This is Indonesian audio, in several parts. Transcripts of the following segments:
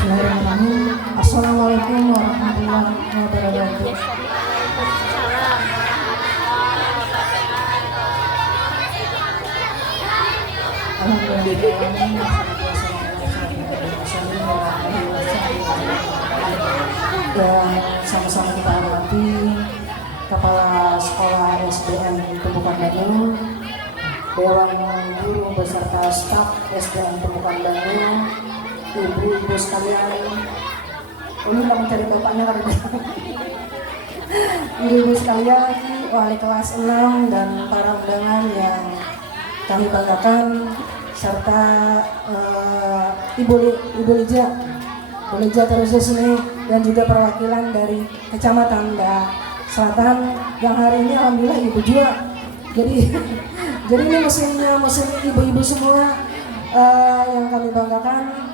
Bismillahirrahmanirrahim. Assalamualaikum warahmatullahi wabarakatuh. Dan sama-sama kita hormati Kepala Sekolah SDN Tumpukan Bandung, Dewan Guru beserta staf SDN Tumpukan Bandung, ibu-ibu sekalian. Ini mau mencari bapaknya karena ibu-ibu sekalian, wali kelas 6 dan para undangan yang kami banggakan, serta Ibu Lija Terusesni dan juga perwakilan dari Kecamatan Selatan yang hari ini alhamdulillah ibu juga. Jadi ini mesin ibu-ibu semua yang kami banggakan.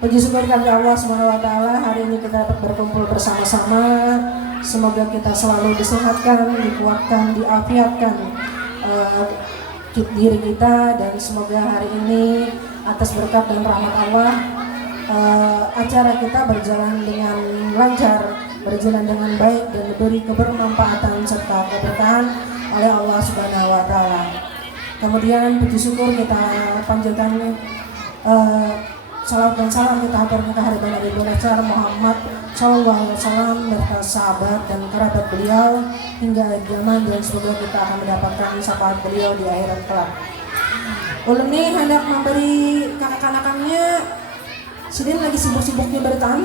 Puji syukur kepada Allah SWT, hari ini kita dapat berkumpul bersama-sama. Semoga kita selalu disehatkan, dikuatkan, diafiatkan diri kita, dan semoga hari ini atas berkat dan rahmat Allah acara kita berjalan dengan lancar, berjalan dengan baik, dan diberi kebermanfaatan serta keberkahan oleh Allah Subhanahu wa Ta'ala. Kemudian puji syukur kita panjatkan salawat dan salam kita haturkan ke hadirat Nabi besar Muhammad Sallallahu Alaihi Wasallam beserta sahabat dan kerabat beliau hingga akhir zaman, dan semoga kita akan mendapatkan syafaat beliau di akhirat kelak. Ulun ini hendak memberi kakak-kanakannya. Sidin lagi sibuk-sibuknya bertahan.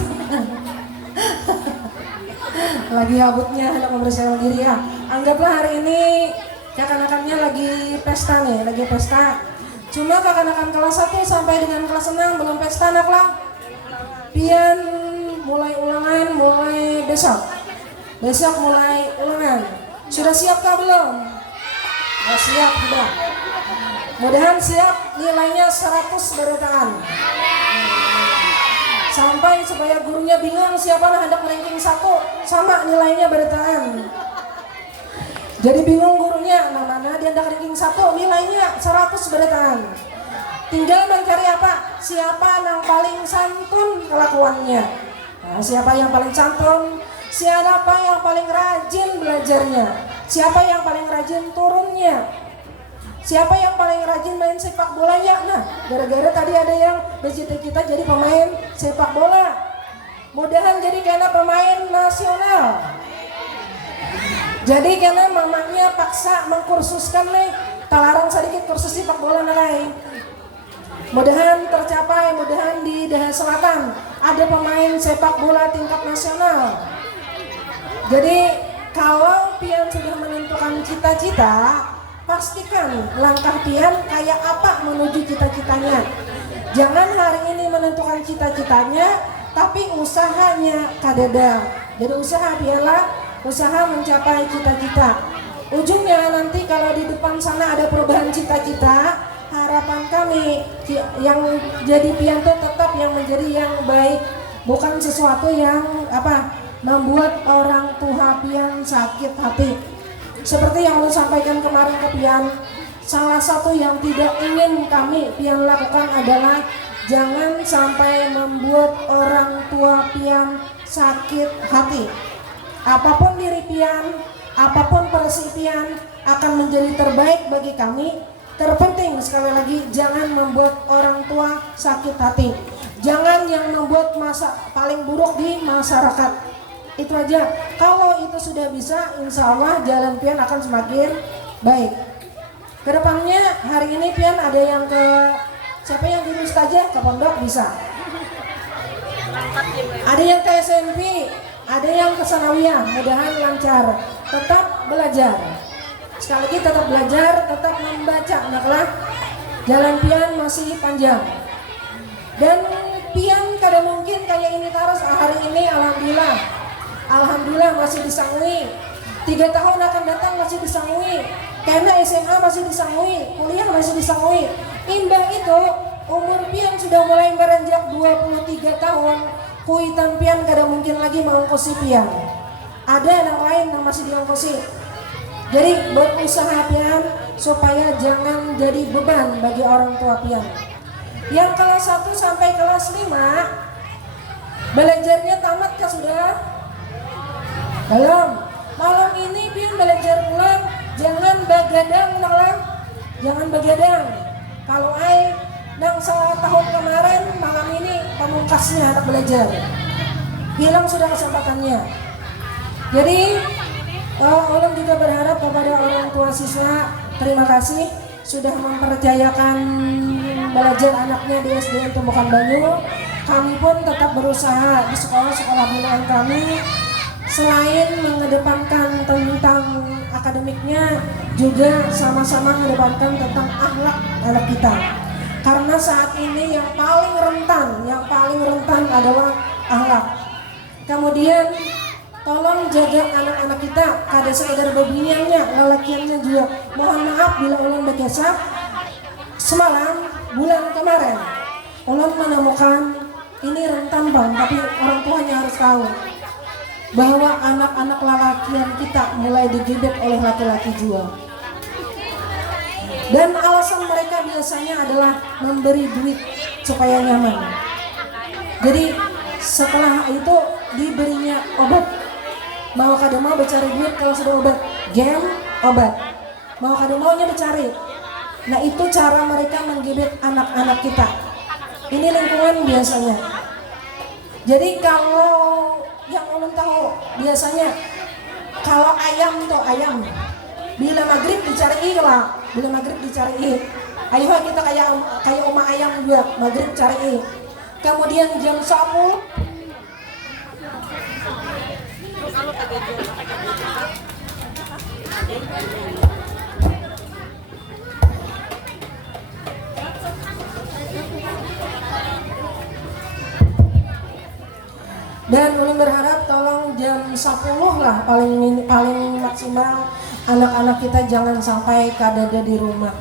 Lagi habutnya hendak mempersiapkan diri ya. Anggaplah hari ini kakak-kanakannya lagi pesta nih, lagi pesta. Cuma kakak-kanakan kelas 1 sampai dengan kelas 6 belum pesta nak lah. Pian mulai ulangan, mulai besok. Besok mulai ulangan. Sudah siapkah belum? Ya, siap sudah. Mudahan siap, nilainya 100 beretaan. Sampai supaya gurunya bingung siapa yang hendak ranking 1 sama nilainya beretaan. Jadi bingung gurunya, mana dia hendak ranking 1 nilainya 100 beretaan. Tinggal mencari apa? Siapa yang paling santun kelakuannya. Nah, siapa yang paling santun? Siapa yang paling rajin belajarnya? Siapa yang paling rajin turunnya? Siapa yang paling rajin main sepak bolanya? Nah, gara-gara tadi ada yang BCT kita jadi pemain sepak bola. Mudahan jadi karena pemain nasional. Jadi karena mamanya paksa mengkursuskan nih, talarang sedikit kursus sepak bola nalai. Mudahan tercapai, mudahan di daerah selatan ada pemain sepak bola tingkat nasional. Jadi kalau pian sudah menentukan cita-cita, pastikan langkah pian kayak apa menuju cita-citanya. Jangan hari ini menentukan cita-citanya, tapi usahanya kadada. Jadi usaha pianlah, usaha mencapai cita-cita. Ujungnya nanti kalau di depan sana ada perubahan cita-cita, harapan kami yang jadi pian itu tetap yang menjadi yang baik, bukan sesuatu yang membuat orang tua pian sakit hati. Seperti yang lu sampaikan kemarin ke pian, salah satu yang tidak ingin kami pian lakukan adalah jangan sampai membuat orang tua pian sakit hati. Apapun diri pian, apapun versi pian akan menjadi terbaik bagi kami. Terpenting sekali lagi, jangan membuat orang tua sakit hati. Jangan yang membuat masa paling buruk di masyarakat. Itu aja. Kalau itu sudah bisa, insya Allah jalan pian akan semakin baik. Kedepannya hari ini pian ada yang ke siapa yang di Mustaja ke pondok bisa. Ada yang ke SMP, ada yang ke Sanawiyah, mudahan lancar. Tetap belajar. Sekali lagi tetap belajar, tetap membaca. Naklah jalan pian masih panjang. Dan pian kada mungkin kayak ini terus. Hari ini Alhamdulillah masih disangui. 3 tahun akan datang masih disangui. Karena SMA masih disangui, kuliah masih disangui. Imbang itu umur pian sudah mulai beranjak 23 tahun. Kuitan pian kada mungkin lagi mengongkosi pian. Ada yang lain yang masih diongkosi. Jadi berusaha pian supaya jangan jadi beban bagi orang tua pian. Yang kelas 1 sampai kelas 5 Belajarnya tamat kah sudah? Belum. Malam ini pian belajar pulang, jangan begadang malam. Jangan begadang. Kalau ai nang tahun kemarin malam ini pamungkasnya anak belajar. Hilang sudah kesempatannya. Jadi ulun juga berharap kepada orang tua siswa, terima kasih sudah mempercayakan belajar anaknya di SDN Tumbukan Banyu. Kami pun tetap berusaha di sekolah-sekolah binaan kami, selain mengedepankan tentang akademiknya, juga sama-sama mengedepankan tentang akhlak anak kita. Karena saat ini yang paling rentan adalah akhlak. Kemudian tolong jaga anak-anak kita, kada sekedar babiniannya, lelakiannya juga. Mohon maaf bila ulun berkesah. Semalam bulan kemarin ulun menemukan ini rentan bang, tapi orang tuanya harus tahu bahwa anak-anak lelakian kita mulai digebet oleh laki-laki jual. Dan alasan mereka biasanya adalah memberi duit supaya nyaman. Jadi setelah itu diberinya obat. Mau kada mau bercari duit, kalau sudah obat game, obat. Mau kada maunya bercari. Nah itu cara mereka menggebet anak-anak kita. Ini lingkungan biasanya. Jadi kalau yang ulun tahu biasanya kalau ayam tuh ayam bila maghrib dicari lah, bila maghrib dicari. Ayo kita kayak oma ayam juga maghrib cari. Kemudian jam 10 dan ulun berharap tolong jam 10 lah paling maksimal anak-anak kita jangan sampai kadada di rumah.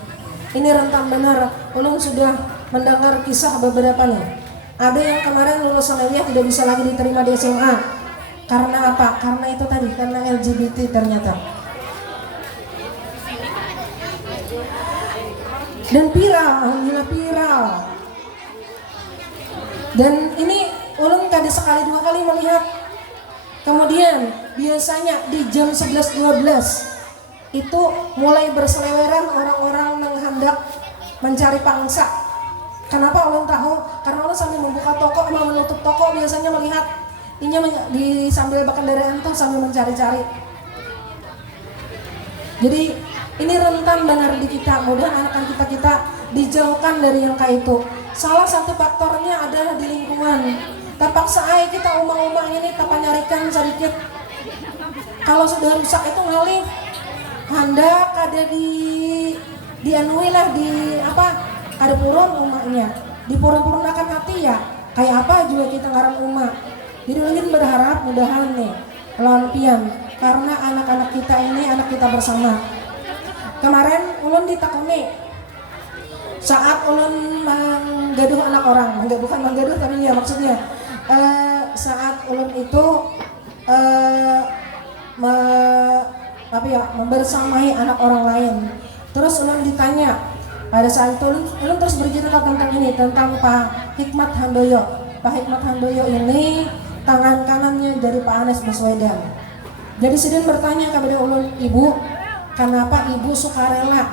Ini rentan benar. Ulun sudah mendengar kisah beberapa nih. Ada yang kemarin lulus aliyah tidak bisa lagi diterima di SMA. Karena apa? Karena itu tadi, karena LGBT ternyata. Dan viral. Dan ini ulun kada sekali dua kali melihat. Kemudian biasanya di jam 11-12 itu mulai berseleweran orang-orang yang hendak mencari pangsa. Kenapa ulun tahu? Karena ulun sambil membuka toko, mau menutup toko biasanya melihat ini di sambil berkendaraan tuh sambil mencari-cari. Jadi ini rentan benar di kita. Mudah-mudahan anak-anak kita dijauhkan dari yang kayak itu. Salah satu faktornya adalah di lingkungan. Terpaksa kita umang-umang ini tanpa nyarikan sedikit. Kalau sudah rusak itu ngalih hendak ada di anui lah di apa? Ada purun umahnya. Di purun-purun akan hati ya. Kayak apa juga kita ngarang umah. Jadi ulun berharap mudahan nih lawan pian karena anak-anak kita ini anak kita bersama. Kemarin ulun ditakoni saat ulun menggaduh anak orang, bukan menggaduh tapi ya maksudnya saat ulun itu membersamai anak orang lain. Terus ulun ditanya pada saat itu ulun terus bercerita tentang ini, tentang Pak Hikmat Handoyo. Pak Hikmat Handoyo ini tangan kanannya dari Pak Anies Baswedan. Jadi sidin bertanya kepada ulun, ibu, kenapa ibu sukarela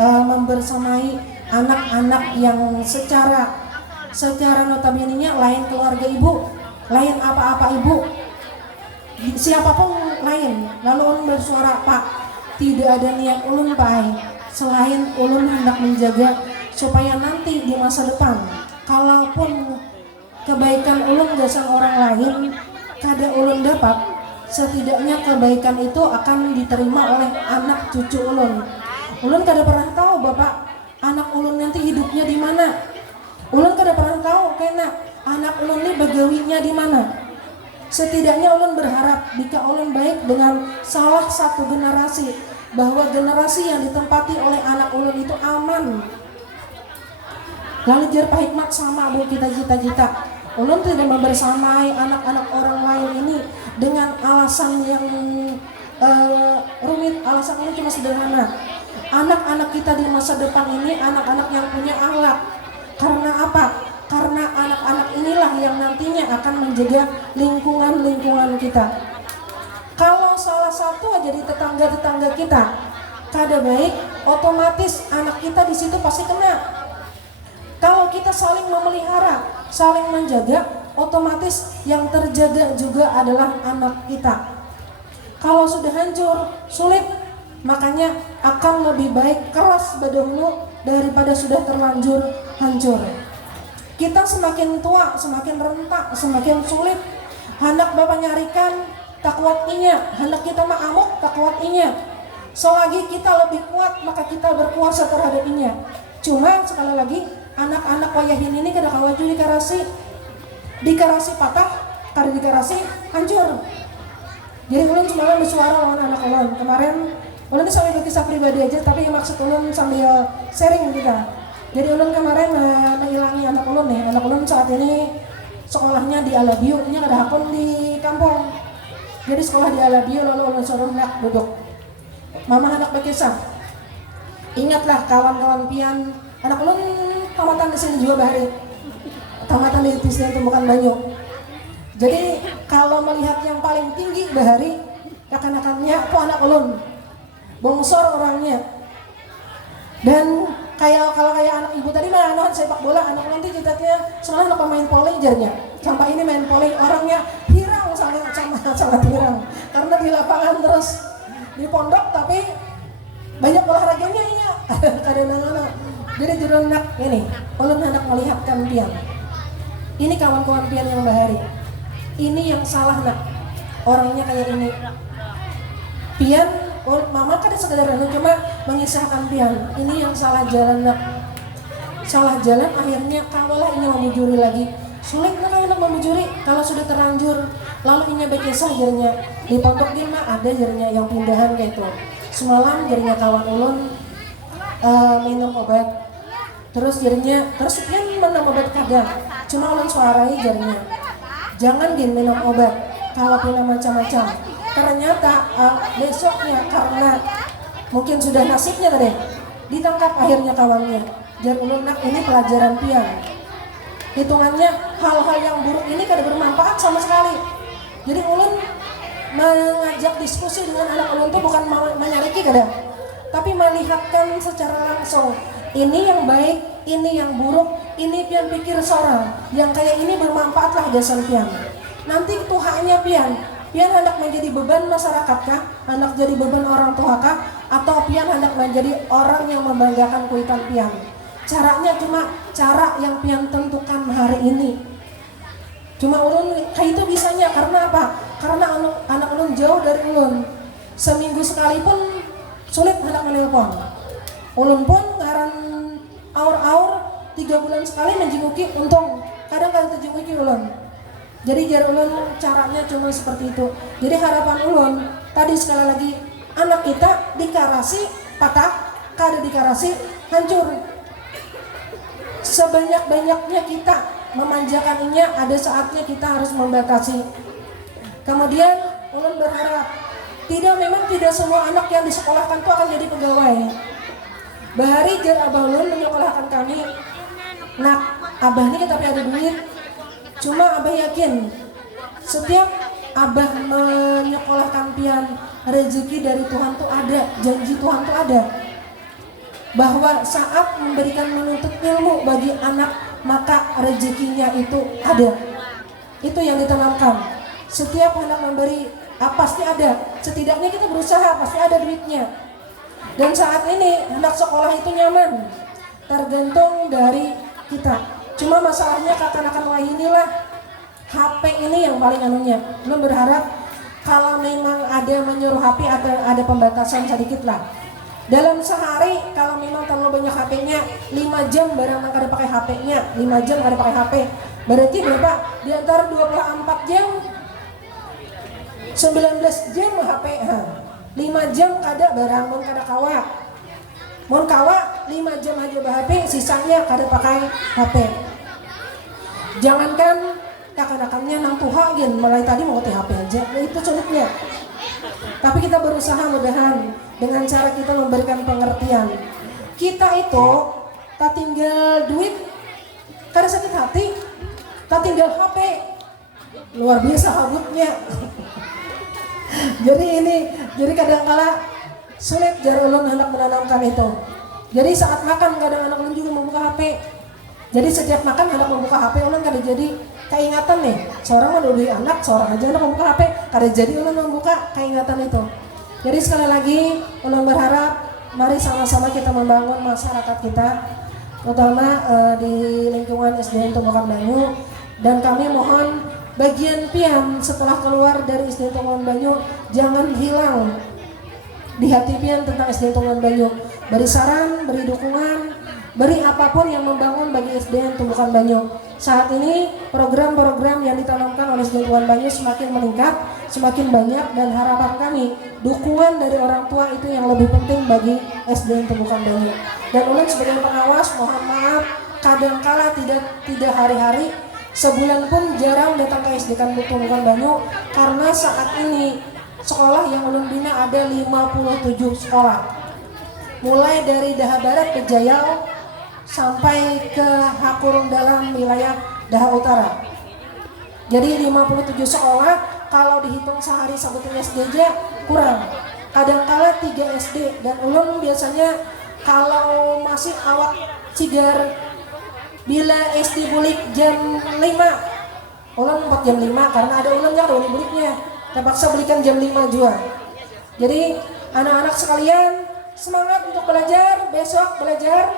membersamai anak-anak yang secara notabene-nya lain keluarga ibu, lain apa-apa ibu, siapapun lain. Lalu ulun bersuara, Pak, tidak ada niat ulun Pak, selain ulun hendak menjaga supaya nanti di masa depan kalaupun kebaikan ulun jasa orang lain kada ulun dapat, setidaknya kebaikan itu akan diterima oleh anak cucu ulun. Ulun kada pernah tahu bapak anak ulun nanti hidupnya di mana. Ulun kada pernah tahu kena anak ulun ini bagawinya di mana. Setidaknya ulun berharap jika ulun baik dengan salah satu generasi, bahwa generasi yang ditempati oleh anak ulun itu aman. Lalu jar Pak Hikmat sama bu kita cita-cita. Ulun tidak membersamai anak-anak orang lain ini dengan alasan yang rumit. Alasan ini cuma sederhana. Anak-anak kita di masa depan ini anak-anak yang punya akhlak. Karena apa? Karena anak-anak inilah yang nantinya akan menjaga lingkungan-lingkungan kita. Kalau salah satu aja di tetangga-tetangga kita kada baik, otomatis anak kita di situ pasti kena. Kalau kita saling memelihara, saling menjaga, otomatis yang terjaga juga adalah anak kita. Kalau sudah hancur, sulit, makanya akan lebih baik keras badanmu daripada sudah terlanjur hancur. Kita semakin tua, semakin rentak, semakin sulit. Hendak bapak nyarikan, tak kuat inya. Hendak kita ma'amuk, tak kuat inya. Selagi kita lebih kuat, maka kita berkuasa terhadap inya. Cuma sekali lagi, anak-anak wayahin ini kada kawaju dikarasi patah, kada dikarasi hancur. Jadi ulun semalam bersuara lawan anak ulun. Kemarin ulun sambil kisah pribadi aja, tapi maksud ulun sambil sharing kita. Jadi ulun kemarin mengilangi anak ulun nih. Anak ulun saat ini sekolahnya di Alabiu, ini ada hakun di kampung. Jadi sekolah di Alabiu, lalu ulun suruh nak duduk. Mama hendak berkisah. Ingatlah kawan-kawan pian, anak ulun tamatan di sini juga bahari. Tamatan di Tisna Tumbukan Banyu. Jadi kalau melihat yang paling tinggi bahari, akan-akannya itu anak ulun. Bongsor orangnya. Dan kalau kayak anak ibu tadi mah anak sepak bola, anak nanti ceritanya soalnya anak pemain poli jarnya. Sampai ini main poli orangnya hirang sangat hirang. Karena di lapangan terus di pondok tapi banyak olahraganya iya. Kadang-kadang. Jadi judul nak ini, ulun hendak melihatkan pian. Ini kawan-kawan pian yang bahari. Ini yang salah nak. Orangnya kayak ini. Pian mama kan sekedar cuma mengisahkan pian. Ini yang salah jalan nak. Salah jalan akhirnya kalaulah ini memujuri lagi. Sulit nak memujuri kalau sudah terlanjur. Lalu ini bekisah jadinya di pondok dia mah ada jadinya yang pindahan kayak itu. Semalam jadinya kawan ulun minum obat. Terus jadinya pian minum obat kadang. Cuma ulun suarai jadinya. Jangan minum obat kalau punya macam-macam. Ternyata besoknya karena mungkin sudah nasibnya tadi ditangkap akhirnya kawannya. Jar ulun nak ini pelajaran pian. Hitungannya hal-hal yang buruk ini kada bermanfaat sama sekali. Jadi ulun mengajak diskusi dengan anak ulun itu bukan menyariki kada, tapi melihatkan secara langsung. Ini yang baik, ini yang buruk, ini pian pikir seorang. Yang kayak ini bermanfaatlah jasan pian. Nanti Tuhannya pian hendak menjadi beban masyarakat kah? Hendak jadi beban orang tua kah? Atau pian hendak menjadi orang yang membanggakan kuitan pian? Caranya cuma cara yang pian tentukan hari ini. Cuma ulun kayak itu bisanya karena apa? Karena anak ulun jauh dari ulun. Seminggu sekali pun sulit hendak menelpon. Ulun pun ngaran aur-aur 3 bulan sekali menjenguki, untung kadang-kadang terjenguki ulun. Jadi jar ulun caranya cuma seperti itu. Jadi harapan ulun tadi sekali lagi anak kita dikarasi patah, kada dikarasi hancur. Sebanyak-banyaknya kita memanjakannya, ada saatnya kita harus membatasi. Kemudian ulun berharap memang tidak semua anak yang disekolahkan itu akan jadi pegawai. Bahari jar abah ulun menyekolahkan kami. Nak, abah ini tapi ada duit. Cuma abah yakin setiap abah menyekolahkan pian, rezeki dari Tuhan tuh ada, janji Tuhan tuh ada. Bahwa saat memberikan menuntut ilmu bagi anak, maka rezekinya itu ada. Itu yang ditanamkan. Setiap anak memberi, pasti ada. Setidaknya kita berusaha, pasti ada duitnya. Dan saat ini anak sekolah itu nyaman, tergantung dari kita. Cuma masalahnya kakan-kakan wah inilah HP ini yang paling anunya. Belum berharap kalau memang ada menyuruh HP ada pembatasan sedikit lah. Dalam sehari kalau memang terlalu banyak HP-nya 5 jam barang kada pakai HP-nya, 5 jam kada pakai HP. Berarti berapa? Di antara 24 jam 19 jam HP. 5 jam kada barang mun kada kawa. Mun kawa 5 jam aja bah HP, sisanya kada pakai HP. Jangankan kakan-kakannya nang tuha gen, mulai tadi mau HP aja. Nah, itu sulitnya. Tapi kita berusaha mudahan dengan cara kita memberikan pengertian. Kita itu tak tinggal duit Karena sakit hati, tak tinggal HP. Luar biasa habutnya. Jadi kadang-kala sulit jar ulun hendak menanamkan itu. Jadi saat makan kadang anak ulun juga membuka HP. Jadi setiap makan hendak membuka HP ulun kada jadi keingatan nih. Seorang menudui anak, seorang aja hendak membuka HP, kada jadi ulun membuka keingatan itu. Jadi sekali lagi ulun berharap mari sama-sama kita membangun masyarakat kita, terutama di lingkungan SDN Tumbukan Banyu. Dan kami mohon bagian pian setelah keluar dari SDN Tumbukan Banyu jangan hilang di hati pian tentang SDN Tumbukan Banyu. Beri saran, beri dukungan, beri apapun yang membangun bagi SDN Tumbukan Banyu. Saat ini program-program yang ditanamkan oleh SDN Tumbukan Banyu semakin meningkat, semakin banyak, dan harapan kami dukungan dari orang tua itu yang lebih penting bagi SDN Tumbukan Banyu. Dan ulun sebagai pengawas mohon maaf kadangkala tidak hari-hari, sebulan pun jarang datang ke SDN Tumbukan Banyu karena saat ini sekolah yang ulun bina ada 57 sekolah. Mulai dari Daha Barat ke Jayau sampai ke Hakurung dalam wilayah Daha Utara. Jadi 57 sekolah kalau dihitung sehari sebutin SDJ kurang. Kadangkala 3 SD dan ulun biasanya kalau masih awak cigar bila SD bulik jam 5. Ulun 4 jam 5 karena ada ulun yang ada ulun buliknya. Terpaksa belikan jam 5 juga. Jadi anak-anak sekalian semangat untuk belajar, besok belajar.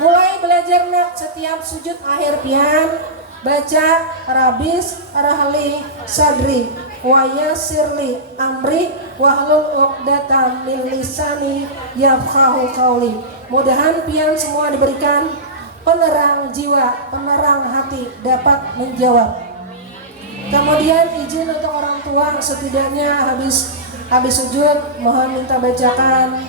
Mulai belajar nak setiap sujud akhir pian baca rabis rahli sadri wa yassirli amri wahlul 'uqdatam min lisani yafqahu qawli. Mudahan pian semua diberikan penerang jiwa, penerang hati dapat menjawab. Kemudian izin untuk orang tua setidaknya habis sujud mohon minta bacakan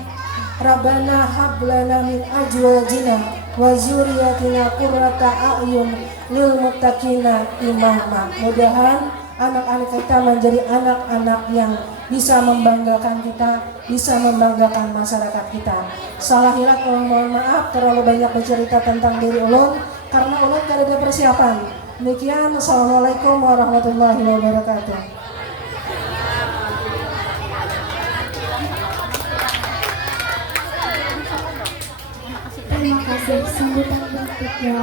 Rabbana hablana min ajwajina wa zuriyatina qurrata a'yun lil muttaqina imama. Mudahan anak-anak kita menjadi anak-anak yang bisa membanggakan kita, bisa membanggakan masyarakat kita. Salah hilang mohon maaf terlalu banyak bercerita tentang diri ulun karena ulun tidak ada persiapan. Demikian, assalamualaikum warahmatullahi wabarakatuh. Terima kasih sambutan berikutnya.